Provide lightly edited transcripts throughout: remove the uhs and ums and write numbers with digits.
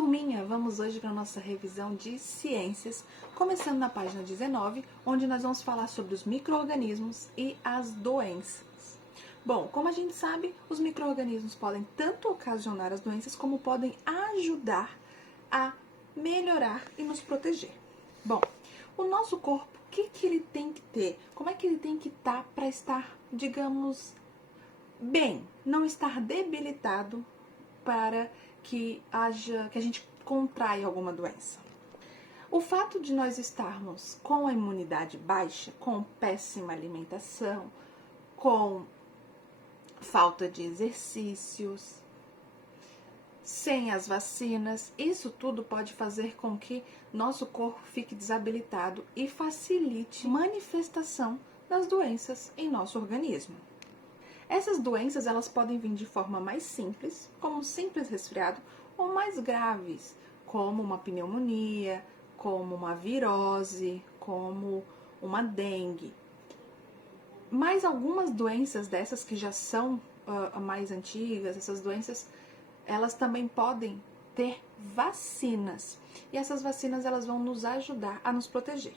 Turminha, vamos hoje para a nossa revisão de ciências, começando na página 19, onde nós vamos falar sobre os micro-organismos e as doenças. Bom, como a gente sabe, os micro-organismos podem tanto ocasionar as doenças, como podem ajudar a melhorar e nos proteger. Bom, o nosso corpo, o que ele tem que ter? Como é que ele tem que estar para estar, digamos, bem, não estar debilitado para que a gente contraia alguma doença? O fato de nós estarmos com a imunidade baixa, com péssima alimentação, com falta de exercícios, sem as vacinas, isso tudo pode fazer com que nosso corpo fique desabilitado e facilite a manifestação das doenças em nosso organismo. Essas doenças, elas podem vir de forma mais simples, como um simples resfriado, ou mais graves, como uma pneumonia, como uma virose, como uma dengue. Mas algumas doenças dessas que já são mais antigas, essas doenças, elas também podem ter vacinas. E essas vacinas, elas vão nos ajudar a nos proteger.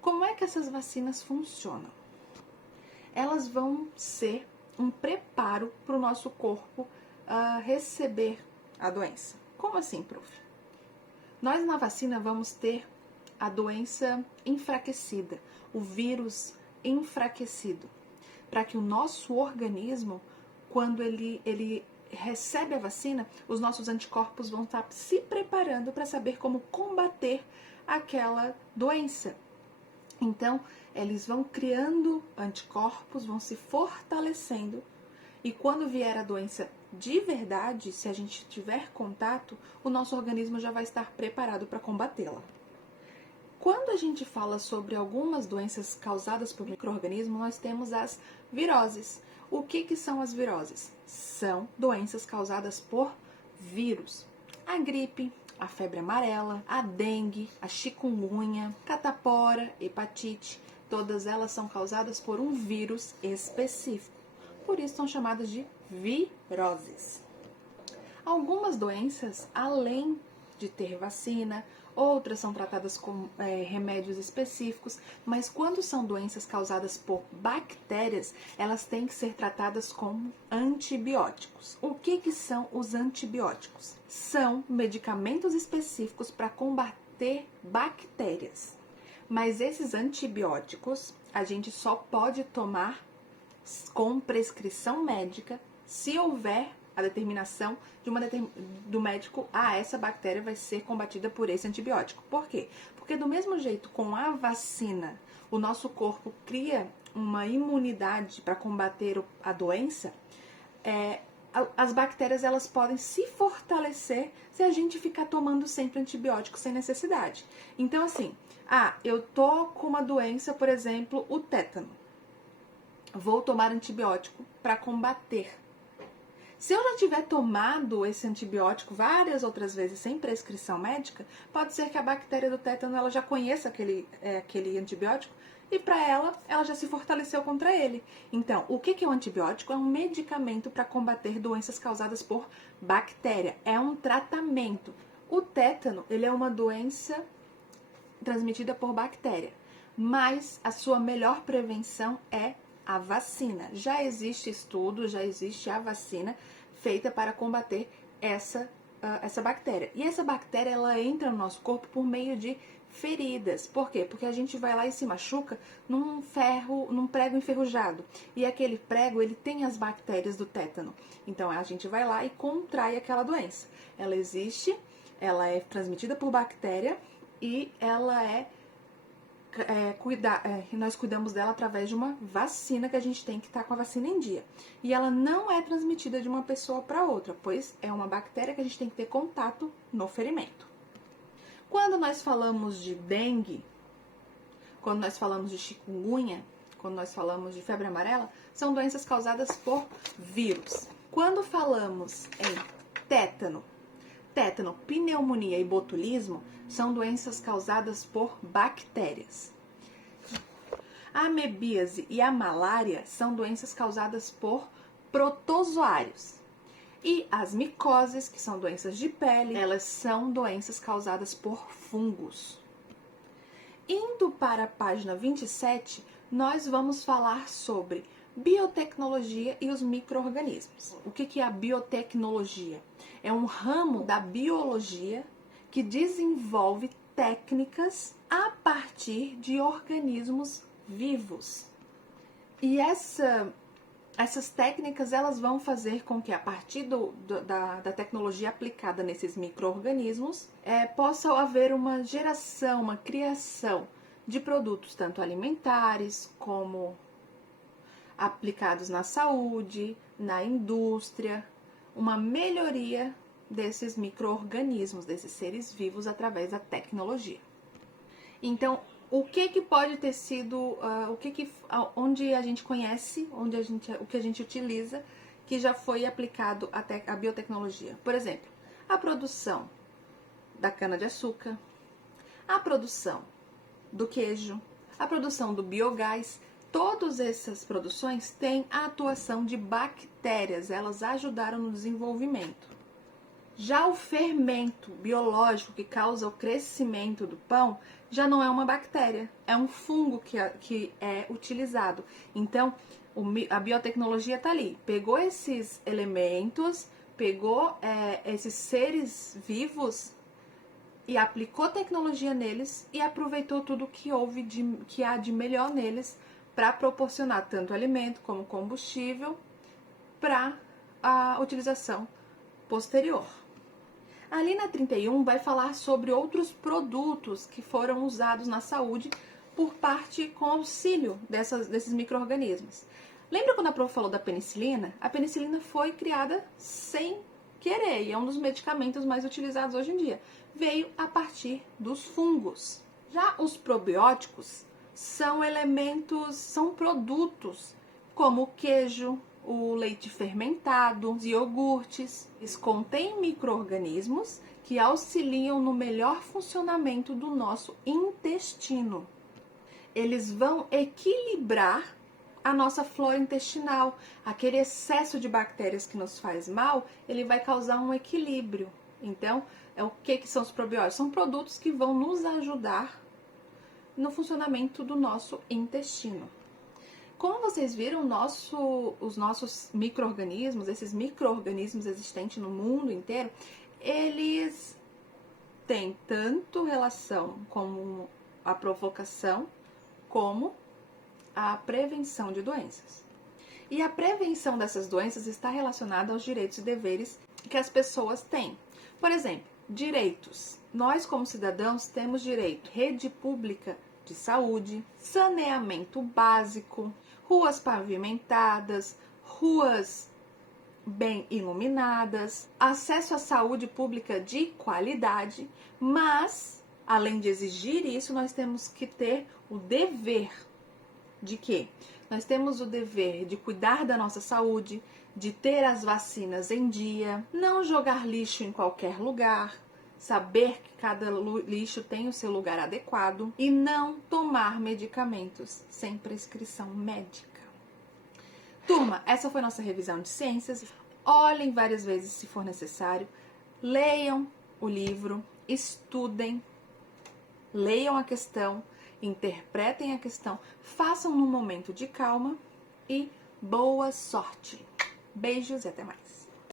Como é que essas vacinas funcionam? Elas vão ser um preparo para o nosso corpo receber a doença. Como assim, prof? Nós na vacina vamos ter a doença enfraquecida, o vírus enfraquecido, para que o nosso organismo, quando ele recebe a vacina, os nossos anticorpos vão estar se preparando para saber como combater aquela doença. Então, eles vão criando anticorpos, vão se fortalecendo, e quando vier a doença de verdade, se a gente tiver contato, o nosso organismo já vai estar preparado para combatê-la. Quando a gente fala sobre algumas doenças causadas por micro-organismos, nós temos as viroses. O que são as viroses? São doenças causadas por vírus. A gripe, a febre amarela, a dengue, a chikungunya, catapora, hepatite, todas elas são causadas por um vírus específico. Por isso são chamadas de viroses. Algumas doenças, além de ter vacina, outras são tratadas com remédios específicos, mas quando são doenças causadas por bactérias, elas têm que ser tratadas com antibióticos. O que são os antibióticos? São medicamentos específicos para combater bactérias. Mas esses antibióticos a gente só pode tomar com prescrição médica se houver a determinação do médico, essa bactéria vai ser combatida por esse antibiótico. Por quê? Porque do mesmo jeito, com a vacina, o nosso corpo cria uma imunidade para combater a doença, as bactérias, elas podem se fortalecer se a gente ficar tomando sempre antibiótico sem necessidade. Então, assim, eu tô com uma doença, por exemplo, o tétano. Vou tomar antibiótico para combater. Se eu já tiver tomado esse antibiótico várias outras vezes sem prescrição médica, pode ser que a bactéria do tétano ela já conheça aquele antibiótico e para ela já se fortaleceu contra ele. Então, o que é um antibiótico? É um medicamento para combater doenças causadas por bactéria. É um tratamento. O tétano, ele é uma doença transmitida por bactéria, mas a sua melhor prevenção é a vacina. Já existe estudo, já existe a vacina feita para combater essa bactéria. E essa bactéria, ela entra no nosso corpo por meio de feridas. Por quê? Porque a gente vai lá e se machuca num prego enferrujado. E aquele prego, ele tem as bactérias do tétano. Então, a gente vai lá e contrai aquela doença. Ela existe, ela é transmitida por bactéria e ela nós cuidamos dela através de uma vacina que a gente tem que estar com a vacina em dia. E ela não é transmitida de uma pessoa para outra, pois é uma bactéria que a gente tem que ter contato no ferimento. Quando nós falamos de dengue, quando nós falamos de chikungunya, quando nós falamos de febre amarela, são doenças causadas por vírus. Quando falamos em tétano, pneumonia e botulismo são doenças causadas por bactérias. A amebíase e a malária são doenças causadas por protozoários. E as micoses, que são doenças de pele, elas são doenças causadas por fungos. Indo para a página 27, nós vamos falar sobre biotecnologia e os micro-organismos. O que é a biotecnologia? É um ramo da biologia que desenvolve técnicas a partir de organismos vivos. E essas técnicas elas vão fazer com que a partir da tecnologia aplicada nesses micro-organismos possa haver uma geração, uma criação de produtos tanto alimentares como aplicados na saúde, na indústria, uma melhoria desses micro-organismos, desses seres vivos através da tecnologia. Então, o que pode ter sido, onde a gente conhece, o que a gente utiliza, que já foi aplicado a biotecnologia? Por exemplo, a produção da cana-de-açúcar, a produção do queijo, a produção do biogás. Todas essas produções têm a atuação de bactérias, elas ajudaram no desenvolvimento. Já o fermento biológico que causa o crescimento do pão já não é uma bactéria, é um fungo que é utilizado. Então, a biotecnologia está ali, pegou esses elementos, pegou esses seres vivos e aplicou tecnologia neles e aproveitou tudo que há de melhor neles para proporcionar tanto alimento como combustível para a utilização posterior. Ali na 31 vai falar sobre outros produtos que foram usados na saúde por parte com auxílio desses micro-organismos. Lembra quando a prof falou da penicilina? A penicilina foi criada sem querer e é um dos medicamentos mais utilizados hoje em dia. Veio a partir dos fungos. Já os probióticos são produtos como o queijo, o leite fermentado, os iogurtes. Eles contêm micro-organismos que auxiliam no melhor funcionamento do nosso intestino. Eles vão equilibrar a nossa flora intestinal. Aquele excesso de bactérias que nos faz mal, ele vai causar um equilíbrio. Então, o que são os probióticos? São produtos que vão nos ajudar no funcionamento do nosso intestino. Como vocês viram, os nossos micro-organismos, esses micro-organismos existentes no mundo inteiro, eles têm tanto relação com a provocação como a prevenção de doenças. E a prevenção dessas doenças está relacionada aos direitos e deveres que as pessoas têm. Por exemplo, direitos. Nós, como cidadãos, temos direito à rede pública de saúde, saneamento básico, ruas pavimentadas, ruas bem iluminadas, acesso à saúde pública de qualidade, mas, além de exigir isso, nós temos que ter o dever de quê? Nós temos o dever de cuidar da nossa saúde, de ter as vacinas em dia, não jogar lixo em qualquer lugar, saber que cada lixo tem o seu lugar adequado e não tomar medicamentos sem prescrição médica. Turma, essa foi nossa revisão de ciências. Olhem várias vezes se for necessário, leiam o livro, estudem, leiam a questão, interpretem a questão, façam num momento de calma e boa sorte. Beijos e até mais.